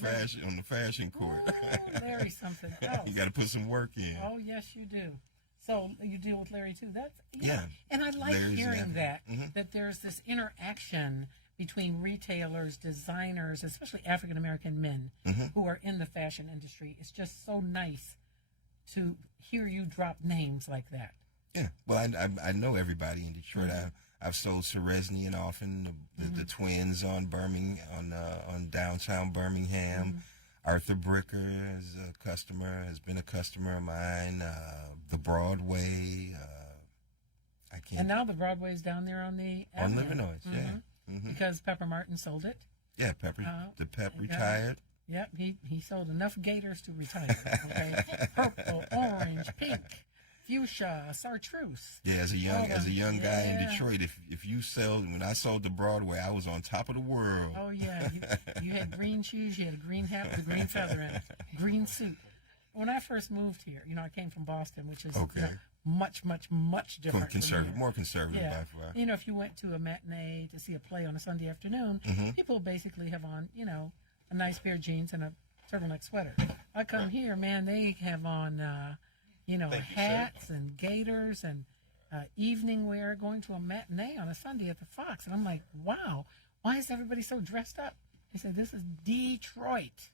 fashion court. Oh, Larry's something else. You got to put some work in. Oh yes, you do. So you deal with Larry too. That's Yeah. And I like Larry's hearing an that Mhm. that there's this interaction between retailers, designers, especially African American men who are in the fashion industry. It's just so nice to hear you drop names like that. Yeah. Well, I know everybody in Detroit. I've sold Seresny and often the twins on on downtown Birmingham. Arthur Bricker is a customer, has been a customer of mine. The Broadway. I can't. And now the Broadway's down there on the On avenue. Livernois, yeah. Because Pepper Martin sold it. Yeah, Pepper. The Pep retired. Yep, he sold enough gators to retire. Okay, purple, orange, pink, fuchsia, chartreuse. Yeah, as a young guy in yeah. Detroit, if you when I sold the Broadway, I was on top of the world. Oh yeah, you had green shoes, you had a green hat with a green feather in it, green suit. When I first moved here, I came from Boston, which is much different. Conservative, more conservative by far. If you went to a matinee to see a play on a Sunday afternoon, people basically have on, a nice pair of jeans and a turtleneck sweater. I come here, man, they have on, hats and gaiters and evening wear going to a matinee on a Sunday at the Fox. And I'm like, wow, why is everybody so dressed up? They say, this is Detroit.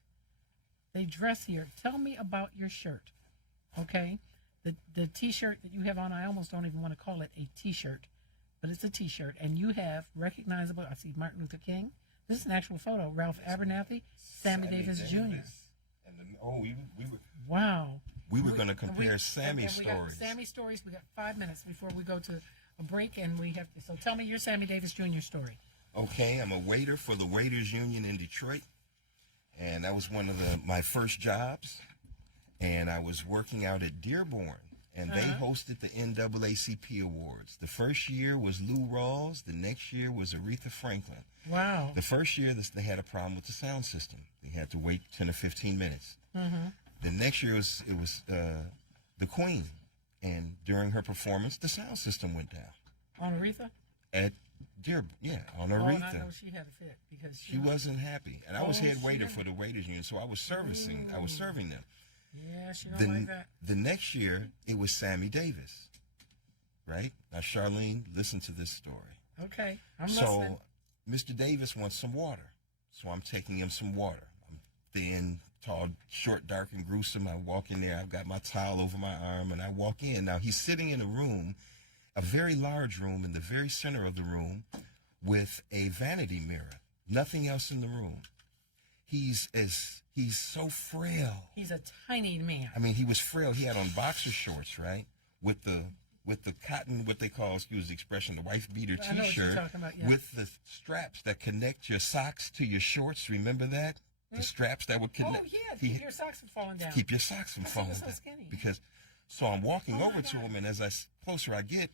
They dress here. Tell me about your shirt, okay? The T-shirt that you have on, I almost don't even want to call it a T-shirt, but it's a T-shirt. And you have recognizable, I see Martin Luther King. This is an actual photo. Ralph Abernathy, Sammy Davis Jr. And we were. Wow. We were going to compare Sammy's stories. Sammy stories. We got 5 minutes before we go to a break, and we have to. So tell me your Sammy Davis Jr. story. Okay, I'm a waiter for the Waiters Union in Detroit, and that was one of my first jobs. And I was working out at Dearborn, and they hosted the NAACP Awards. The first year was Lou Rawls. The next year was Aretha Franklin. Wow. The first year, they had a problem with the sound system. They had to wait 10 or 15 minutes. The next year, it was the Queen. And during her performance, the sound system went down. On Aretha? At Dearborn, yeah, on Oh, Aretha. and I know she had a fit because She wasn't happy. And I was head waiter she for the Waiters Union, so I was serving them. Yeah, she don't like that. The next year, it was Sammy Davis, right? Now, Charlene, listen to this story. Okay, I'm listening. So, Mr. Davis wants some water, so I'm taking him some water. I'm thin, tall, short, dark, and gruesome. I walk in there. I've got my towel over my arm, and I walk in. Now, he's sitting in a room, a very large room, in the very center of the room, with a vanity mirror. Nothing else in the room. He's so frail. He's a tiny man. I mean, he was frail. He had on boxer shorts, right? With the cotton, what they call, excuse the expression, the wife beater I know what you're T-shirt talking about, yeah. with the straps that connect your socks to your shorts. Remember that? The straps that would connect. Oh yeah, keep your socks from falling down. Keep your socks from falling so down. skinny. So I'm walking over to him, and as closer I get,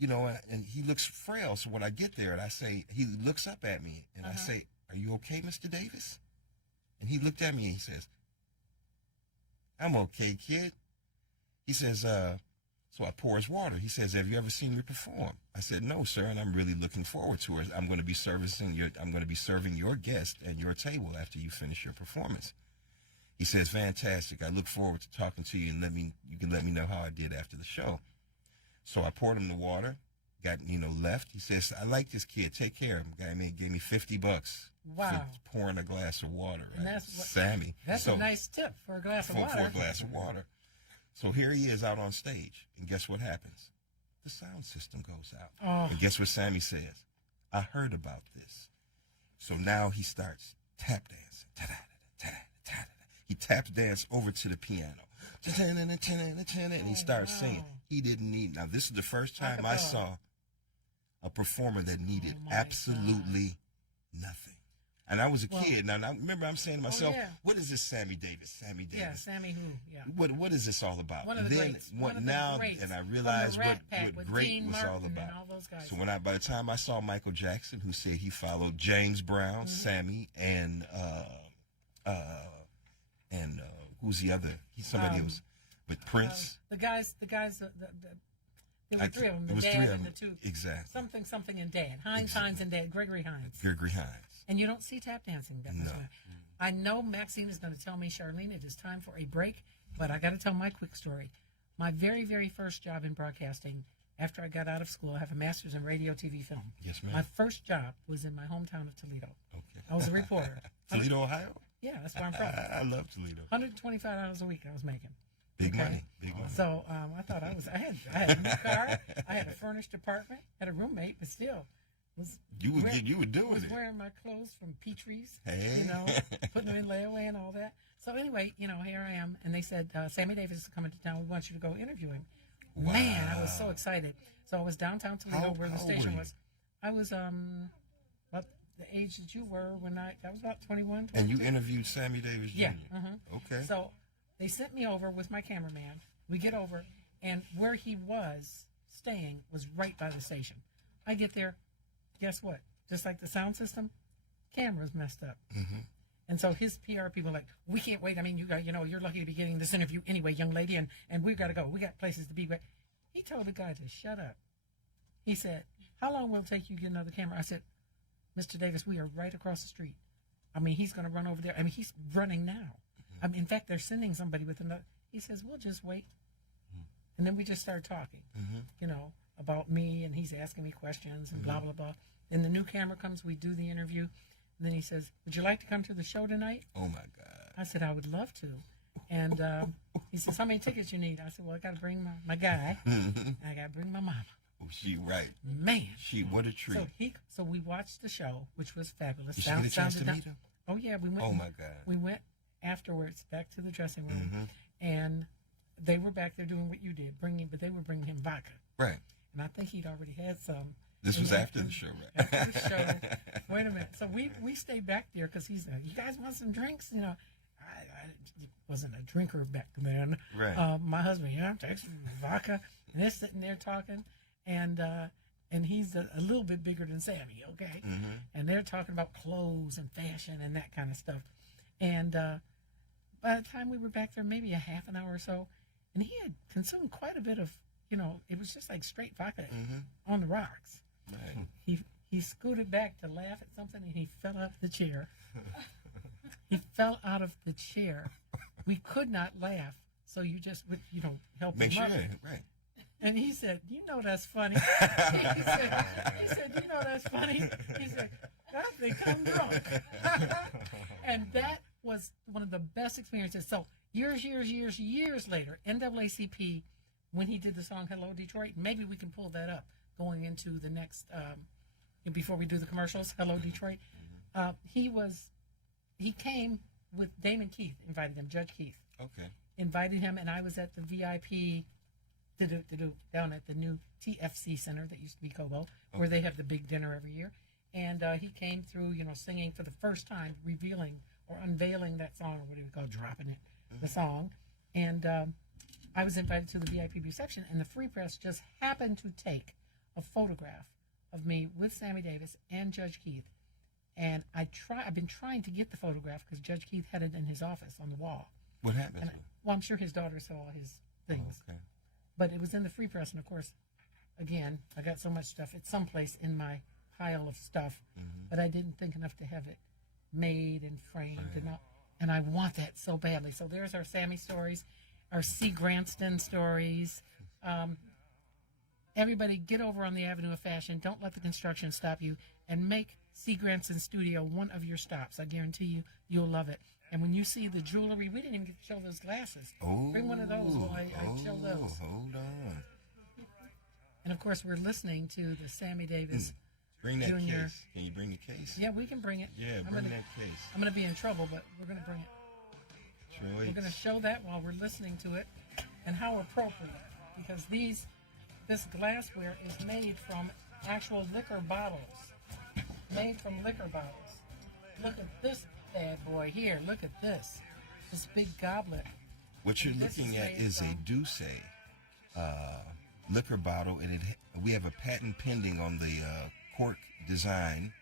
and he looks frail. So when I get there, and I say, he looks up at me, and I say, "Are you okay, Mr. Davis?" And he looked at me and he says, "I'm okay, kid." He says, So I pour his water. He says, "Have you ever seen me perform?" I said, "No, sir, and I'm really looking forward to it. I'm going to be serving your guest at your table after you finish your performance." He says, "Fantastic. I look forward to talking to you, and you can let me know how I did after the show." So I poured him the water, left. He says, "I like this kid. Take care of him." Guy gave me $50 Wow. for pouring a glass of water. And Right? that's what, Sammy. That's a nice tip for a glass of water. For a glass of water. So here he is out on stage, and guess what happens? The sound system goes out. Oh. And guess what Sammy says? "I heard about this." So now he starts tap dancing. Ta-da-da-da-ta-da-da-ta-da-da. He tap danced over to the piano. And he starts singing. He didn't need. Now, this is the first time I saw a performer that needed absolutely nothing. And I was a kid. Now, remember, I'm saying to myself, "What is this Sammy Davis? Sammy Davis? Yeah, Sammy who? Yeah. What is this all about?" One of the greats. And I realized what great Dean was Martin all about. and all those guys. So by the time I saw Michael Jackson, who said he followed James Brown, Sammy, and who's the other? Somebody was with Prince. The guys. There were three of them. It was Dad three of and them. the two. Exactly. Something and Dad. Hines and Dad. Gregory Hines. Gregory Hines. And you don't see tap dancing that much. No. I know Maxine is going to tell me, "Charlene, it is time for a break," but I got to tell my quick story. My very, very first job in broadcasting, after I got out of school, I have a master's in radio, TV, film. Yes, ma'am. My first job was in my hometown of Toledo. Okay. I was a reporter. Toledo, Ohio? Yeah, that's where I'm from. I love Toledo. $125 a week I was making. Big money. So I thought I had a new car, I had a furnished apartment, had a roommate, but still You were doing was it. wearing my clothes from Petrie's, Hey. putting them in layaway and all that. So anyway, here I am, and they said, "Sammy Davis is coming to town. We want you to go interview him." Wow. Man, I was so excited. So I was downtown Toledo where the How old station were you? was. I was about the age that you were when I was about 21. And you interviewed Sammy Davis Jr.? Yeah. Okay. So they sent me over with my cameraman. We get over, and where he was staying was right by the station. I get there, guess what? Just like the sound system, camera's messed up. Mm-hmm. And so his PR people are like, "We can't wait. I mean, you're lucky to be getting this interview anyway, young lady, and we've got to go. We got places to be." But he told the guy to shut up. He said, "How long will it take you to get another camera?" I said, "Mr. Davis, we are right across the street. I mean, he's going to run over there. I mean, he's running now. I mean, in fact, they're sending somebody with another." He says, "We'll just wait." And then we just started talking, about me, and he's asking me questions and blah, blah, blah. Then the new camera comes, we do the interview. And then he says, "Would you like to come to the show tonight?" Oh, my God. I said, "I would love to." And he says, "How many tickets you need?" I said, "Well, I got to bring my guy. I got to bring my mama." Oh, she right. Man. What a treat. So we watched the show, which was fabulous. Did you get a chance to meet him? Oh, yeah. We went. Oh, my God. We went afterwards back to the dressing room, and they were back there doing what you did, but they were bringing him vodka. Right. And I think he'd already had some. This was after the show, right? After the show. Wait a minute. So we stayed back there because he's "You guys want some drinks?" I wasn't a drinker back then. Right. My husband, I'm taking vodka, and they're sitting there talking, and he's a little bit bigger than Sammy, okay? Mm-hmm. And they're talking about clothes and fashion and that kind of stuff. And by the time we were back there, maybe a half an hour or so, and he had consumed quite a bit of, it was just like straight vodka on the rocks. Right. He scooted back to laugh at something, and he fell out of the chair. He fell out of the chair. We could not laugh, so you just would, help Make him sure, up. right. And he said, that's funny. he said, that's funny. He said, "I think I'm drunk." And that was one of the best experiences. So years later, NAACP, when he did the song "Hello Detroit," maybe we can pull that up going into the next, before we do the commercials, "Hello Detroit." He came with Damon Keith, invited him, Judge Keith. Okay. Invited him, and I was at the VIP down at the new TFC Center that used to be Cobo, where they have the big dinner every year. And he came through, singing for the first time, revealing or unveiling that song, or what do we call dropping it, the song. And I was invited to the VIP reception, and the Free Press just happened to take a photograph of me with Sammy Davis and Judge Keith. And I've been trying to get the photograph because Judge Keith had it in his office on the wall. What happened? Well, I'm sure his daughter saw his things. Okay. But it was in the free press, and of course, again, I got so much stuff. It's someplace in my pile of stuff, but I didn't think enough to have it made and framed, and I want that so badly. So there's our Sammy stories, our C. Grantston stories. Everybody get over on the Avenue of Fashion. Don't let the construction stop you, and make C. Grantston Studio one of your stops. I guarantee you, you'll love it. And when you see the jewelry, we didn't even get to show those glasses. Oh, bring one of those while I show those. Hold on. And of course, we're listening to the Sammy Davis Bring that Jr. case. Can you bring the case? Yeah, we can bring it. Yeah, bring that case. I'm going to be in trouble, but we're going to bring it. Troy. We're going to show that while we're listening to it, and how appropriate, because this glassware is made from actual liquor bottles. Made from liquor bottles. Look at this bad boy here. Look at this. This big goblet. What you're This looking is at made is a from- Douce liquor bottle, and we have a patent pending on the cork design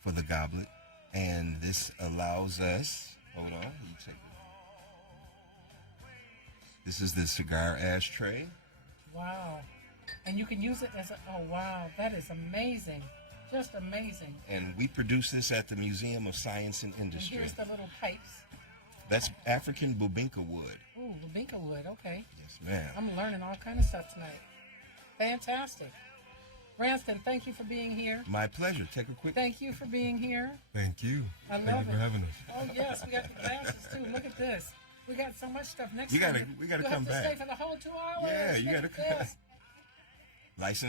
for the goblet, and this allows us. Hold on, you take it. This is the cigar ashtray. Wow. And you can use it as a, oh wow, that is amazing. Just amazing. And we produce this at the Museum of Science and And Industry. here's the little pipes. That's African bubinka wood. Ooh, Lubinka wood, okay. Yes, ma'am. I'm learning all kind of stuff tonight. Fantastic. Branston, thank you for being here. My pleasure. Take a quick. Thank you for being here. Thank you. I Thank love you it. for having us. Oh yes, we got the glasses too. Look at this. We got so much stuff. Next We time gotta you'll come have to back. stay for the whole 2 hours. Yeah, you Look gotta at come back. this. License.